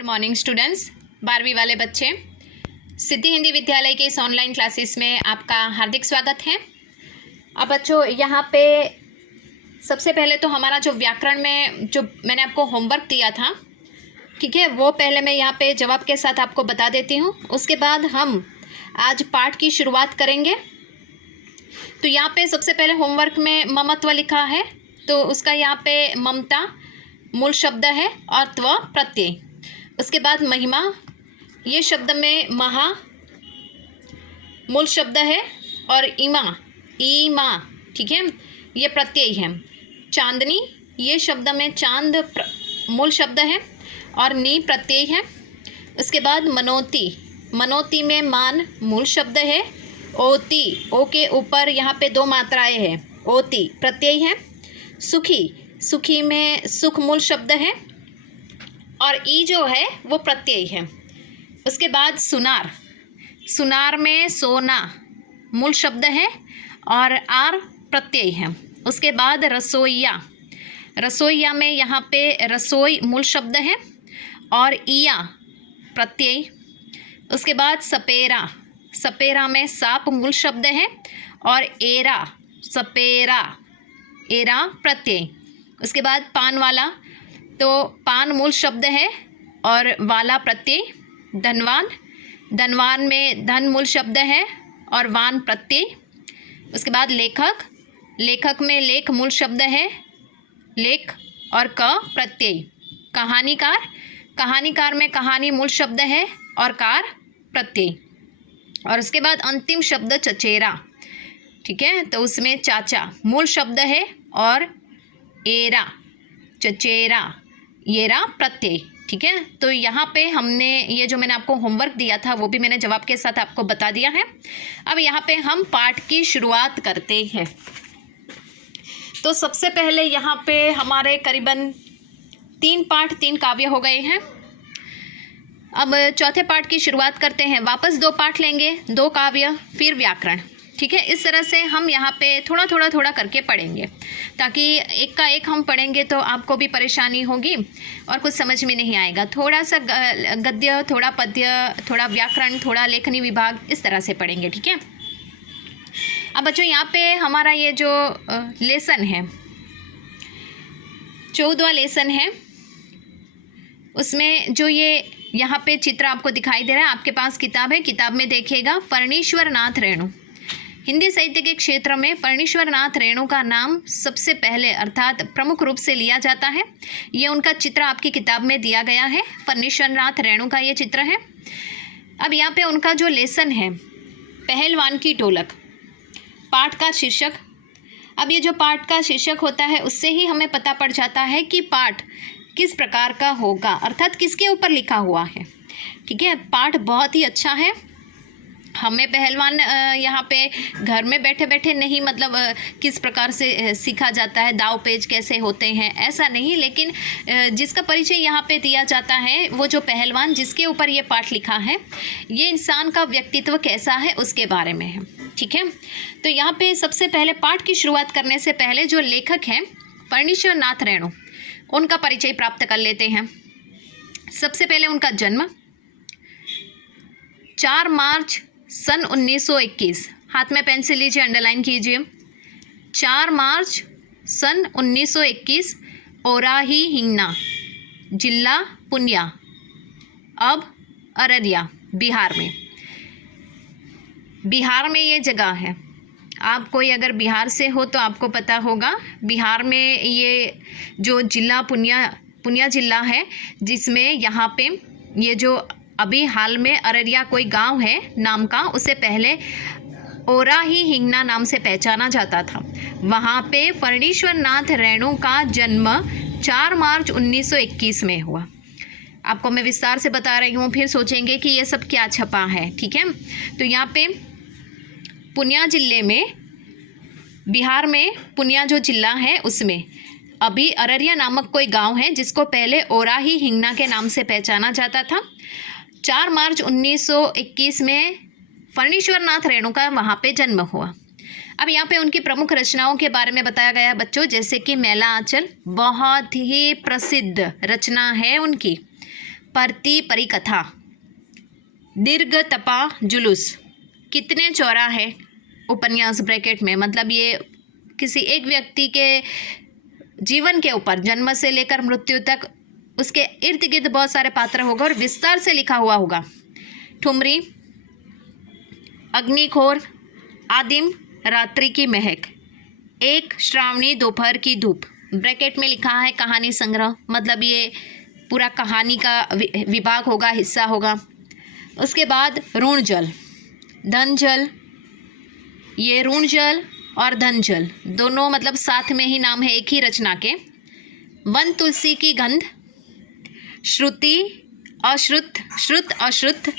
Good morning students, 12वीं वाले बच्चे, सिद्धि हिंदी विद्यालय के इस ऑनलाइन क्लासेस में आपका हार्दिक स्वागत है। अब बच्चों यहाँ पे सबसे पहले तो हमारा जो व्याकरण में जो मैंने आपको होमवर्क दिया था, ठीक है, वो पहले मैं यहाँ पे जवाब के साथ आपको बता देती हूँ। उसके बाद हम आज पाठ की शुरुआत करेंगे। तो यहाँ पे सबसे पहले होमवर्क में ममत्व लिखा है, तो उसका यहाँ पे ममता मूल शब्द है और त्व प्रत्यय। उसके बाद महिमा, ये शब्द में महा मूल शब्द है और इमा ईमा, ठीक है, ये प्रत्यय है। चांदनी, ये शब्द में चांद मूल शब्द है और नी प्रत्यय है। उसके बाद मनोती, मनोती में मान मूल शब्द है। ओती, ओ के ऊपर यहाँ पे दो मात्राएं हैं, ओती प्रत्यय है। सुखी, सुखी में सुख मूल शब्द है और ई जो है वो प्रत्यय है। उसके बाद सुनार, सुनार में सोना मूल शब्द है और आर प्रत्यय है। उसके बाद रसोइया, रसोइया में यहाँ पे रसोई मूल शब्द है और इया प्रत्यय। उसके बाद सपेरा, सपेरा में साप मूल शब्द है और एरा सपेरा एरा प्रत्यय। उसके बाद पान वाला, तो पान मूल शब्द है और वाला प्रत्यय। धनवान, धनवान में धन मूल शब्द है और वान प्रत्यय। उसके बाद लेखक, लेखक में लेख मूल शब्द है, लेख और क प्रत्यय। कहानीकार, कहानीकार में कहानी मूल शब्द है और कार प्रत्यय। और उसके बाद अंतिम शब्द चचेरा, ठीक है, तो उसमें चाचा मूल शब्द है और एरा चचेरा येरा प्रत्यय, ठीक है। तो यहाँ पे हमने ये जो मैंने आपको होमवर्क दिया था वो भी मैंने जवाब के साथ आपको बता दिया है। अब यहाँ पे हम पाठ की शुरुआत करते हैं। तो सबसे पहले यहाँ पे हमारे करीबन 3 पाठ 3 काव्य हो गए हैं। अब चौथे पाठ की शुरुआत करते हैं। वापस 2 पाठ लेंगे, 2 काव्य फिर व्याकरण, ठीक है। इस तरह से हम यहाँ पे थोड़ा करके पढ़ेंगे, ताकि एक का एक हम पढ़ेंगे तो आपको भी परेशानी होगी और कुछ समझ में नहीं आएगा। थोड़ा सा गद्य, थोड़ा पद्य, थोड़ा व्याकरण, थोड़ा लेखनी विभाग, इस तरह से पढ़ेंगे, ठीक है। अब बच्चों यहाँ पे हमारा ये जो लेसन है, 14वां लेसन है, उसमें जो ये यहाँ पे चित्र आपको दिखाई दे रहा है, आपके पास किताब है, किताब में देखिएगा। फणीश्वर नाथ रेणु, हिंदी साहित्य के क्षेत्र में फणीश्वर नाथ रेणु का नाम सबसे पहले अर्थात प्रमुख रूप से लिया जाता है। ये उनका चित्र आपकी किताब में दिया गया है, फणीश्वर नाथ रेणु का ये चित्र है। अब यहाँ पे उनका जो लेसन है, पहलवान की ढोलक, पाठ का शीर्षक। अब ये जो पाठ का शीर्षक होता है उससे ही हमें पता पड़ जाता है कि पाठ किस प्रकार का होगा, अर्थात किसके ऊपर लिखा हुआ है, ठीक है। पाठ बहुत ही अच्छा है। हमें पहलवान यहाँ पे घर में बैठे बैठे नहीं, मतलब किस प्रकार से सीखा जाता है, दाव पेच कैसे होते हैं, ऐसा नहीं, लेकिन जिसका परिचय यहाँ पे दिया जाता है, वो जो पहलवान जिसके ऊपर ये पाठ लिखा है, ये इंसान का व्यक्तित्व कैसा है उसके बारे में है, ठीक है। तो यहाँ पे सबसे पहले पाठ की शुरुआत करने से पहले जो लेखक हैं फणीश्वर नाथ रेणु, उनका परिचय प्राप्त कर लेते हैं। सबसे पहले उनका जन्म 4 मार्च सन 1921, हाथ में पेंसिल लीजिए, अंडरलाइन कीजिए। 4 मार्च सन 1921, ओराही हिंगना, जिला पुनिया, अब अररिया, बिहार में। बिहार में ये जगह है। आप कोई अगर बिहार से हो तो आपको पता होगा, बिहार में ये जो जिला पुनिया जिला है, जिसमें यहाँ पे ये जो अभी हाल में अररिया कोई गांव है नाम का, उससे पहले ओराही हिंगना नाम से पहचाना जाता था। वहाँ पे फणीश्वर नाथ रेणु का जन्म 4 मार्च 1921 में हुआ। आपको मैं विस्तार से बता रही हूँ, फिर सोचेंगे कि ये सब क्या छपा है, ठीक है। तो यहाँ पे पुनिया जिले में, बिहार में पुनिया जो जिला है उसमें अभी अररिया नामक कोई गांव है, जिसको पहले ओराही हिंगना के नाम से पहचाना जाता था। 4 मार्च 1921 में फणीश्वर नाथ रेणु का वहाँ पे जन्म हुआ। अब यहाँ पे उनकी प्रमुख रचनाओं के बारे में बताया गया बच्चों, जैसे कि मैला आंचल बहुत ही प्रसिद्ध रचना है उनकी, परती परिकथा, दीर्घ तपा जुलूस, कितने चौराहे उपन्यास ब्रैकेट में, मतलब ये किसी एक व्यक्ति के जीवन के ऊपर जन्म से लेकर मृत्यु तक उसके इर्द गिर्द बहुत सारे पात्र होगा और विस्तार से लिखा हुआ होगा। ठुमरी, अग्निखोर, आदिम, रात्रि की महक, एक श्रावणी दोपहर की धूप। ब्रैकेट में लिखा है कहानी संग्रह, मतलब ये पूरा कहानी का विभाग होगा, हिस्सा होगा। उसके बाद ऋण जल, धन जल, ये ऋण जल और धन जल दोनों मतलब साथ में ही नाम है एक ही रचना के। वन तुलसी की गंध, श्रुति अश्रुत, श्रुत अश्रुत,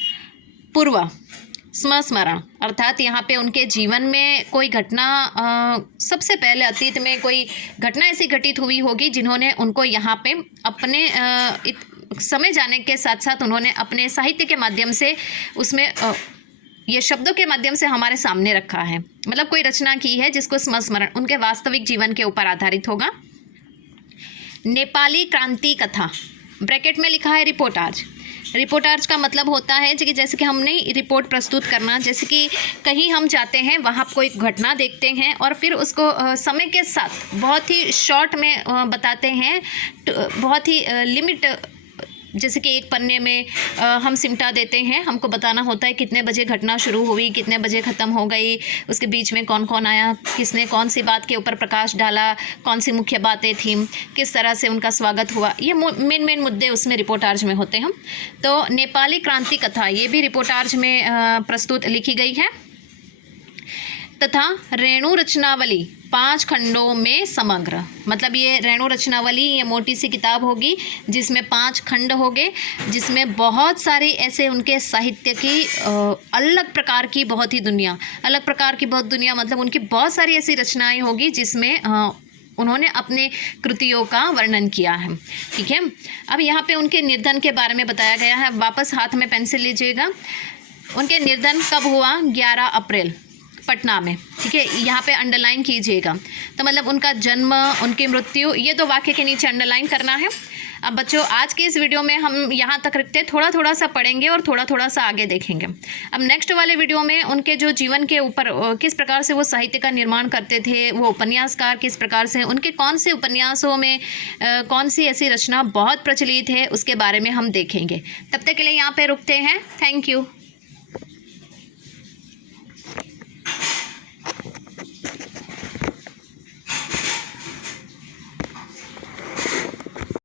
पूर्व, स्मरण, अर्थात यहाँ पे उनके जीवन में कोई घटना सबसे पहले अतीत में कोई घटना ऐसी घटित हुई होगी जिन्होंने उनको यहाँ पे अपने समय जाने के साथ साथ उन्होंने अपने साहित्य के माध्यम से उसमें ये शब्दों के माध्यम से हमारे सामने रखा है, मतलब कोई रचना की है जिसको स्मरण उनके वास्तविक जीवन के ऊपर आधारित होगा। नेपाली क्रांति कथा, ब्रैकेट में लिखा है रिपोर्टाज। रिपोर्टाज का मतलब होता है कि जैसे कि हमने रिपोर्ट प्रस्तुत करना, जैसे कि कहीं हम जाते हैं वहाँ कोई घटना देखते हैं और फिर उसको समय के साथ बहुत ही शॉर्ट में बताते हैं, बहुत ही लिमिट, जैसे कि एक पन्ने में हम सिमटा देते हैं। हमको बताना होता है कितने बजे घटना शुरू हुई, कितने बजे ख़त्म हो गई, उसके बीच में कौन कौन आया, किसने कौन सी बात के ऊपर प्रकाश डाला, कौन सी मुख्य बातें थीं, किस तरह से उनका स्वागत हुआ, ये मेन मुद्दे उसमें रिपोर्टाज में होते हैं। तो नेपाली क्रांति कथा ये भी रिपोर्टाज में प्रस्तुत लिखी गई है। तथा रेणु रचनावली 5 खंडों में समग्र, मतलब ये रेणु रचनावली ये मोटी सी किताब होगी जिसमें 5 खंड होंगे, जिसमें बहुत सारे ऐसे उनके साहित्य की अलग प्रकार की बहुत ही दुनिया, अलग प्रकार की बहुत दुनिया, मतलब उनकी बहुत सारी ऐसी रचनाएं होगी जिसमें उन्होंने अपने कृतियों का वर्णन किया है। ठीक है, अब यहाँ पे उनके निर्धन के बारे में बताया गया है। वापस हाथ में पेंसिल लीजिएगा। उनके निर्धन कब हुआ? 11 अप्रैल पटना में। ठीक है, यहाँ पे अंडरलाइन कीजिएगा। तो मतलब उनका जन्म, उनकी मृत्यु, ये तो वाक्य के नीचे अंडरलाइन करना है। अब बच्चों आज की इस वीडियो में हम यहाँ तक रखते हैं, थोड़ा सा पढ़ेंगे और थोड़ा सा आगे देखेंगे। अब नेक्स्ट वाले वीडियो में उनके जो जीवन के ऊपर किस प्रकार से वो साहित्य का निर्माण करते थे, वो उपन्यासकार किस प्रकार से, उनके कौन से उपन्यासों में कौन सी ऐसी रचना बहुत प्रचलित है, उसके बारे में हम देखेंगे। तब तक के लिए यहाँ पे रुकते हैं। Thank you.